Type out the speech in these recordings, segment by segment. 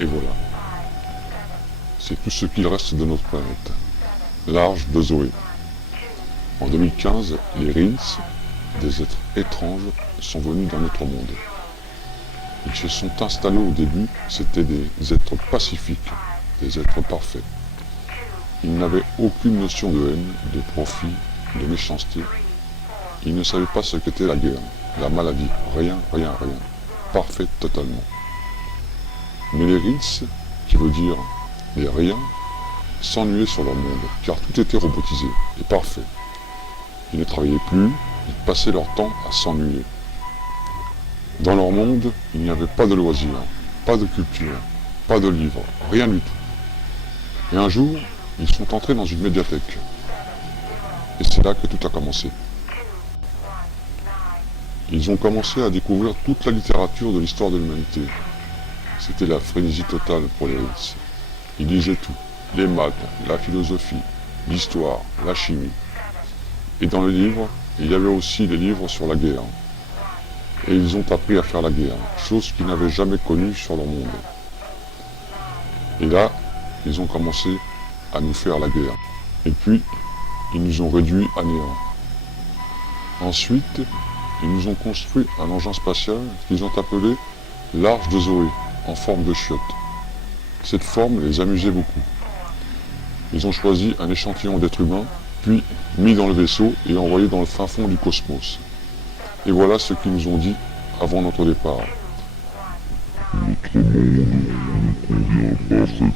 Et voilà. C'est tout ce qu'il reste de notre planète. L'arche de Zoé. En 2015, les Rins, des êtres étranges, sont venus dans notre monde. Ils se sont installés au début, c'étaient des êtres pacifiques, des êtres parfaits. Ils n'avaient aucune notion de haine, de profit, de méchanceté. Ils ne savaient pas ce qu'était la guerre, la maladie, rien. Parfait totalement. Mais les Rins, qui veut dire les riens, s'ennuyaient sur leur monde, car tout était robotisé et parfait. Ils ne travaillaient plus, ils passaient leur temps à s'ennuyer. Dans leur monde, il n'y avait pas de loisirs, pas de culture, pas de livres, rien du tout. Et un jour, ils sont entrés dans une médiathèque. Et c'est là que tout a commencé. Ils ont commencé à découvrir toute la littérature de l'histoire de l'humanité. C'était la frénésie totale pour les Rins. Ils lisaient tout, les maths, la philosophie, l'histoire, la chimie. Et dans les livres, il y avait aussi des livres sur la guerre. Et ils ont appris à faire la guerre, chose qu'ils n'avaient jamais connue sur leur monde. Et là, ils ont commencé à nous faire la guerre. Et puis, ils nous ont réduits à néant. Ensuite, ils nous ont construit un engin spatial qu'ils ont appelé l'Arche de Zoé, en forme de chiotte. Cette forme les amusait beaucoup. Ils ont choisi un échantillon d'êtres humains, puis mis dans le vaisseau et envoyé dans le fin fond du cosmos. Et voilà ce qu'ils nous ont dit avant notre départ. Notre monde nous convient parfaitement.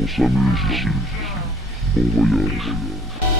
On s'amuse ici. Bon voyage.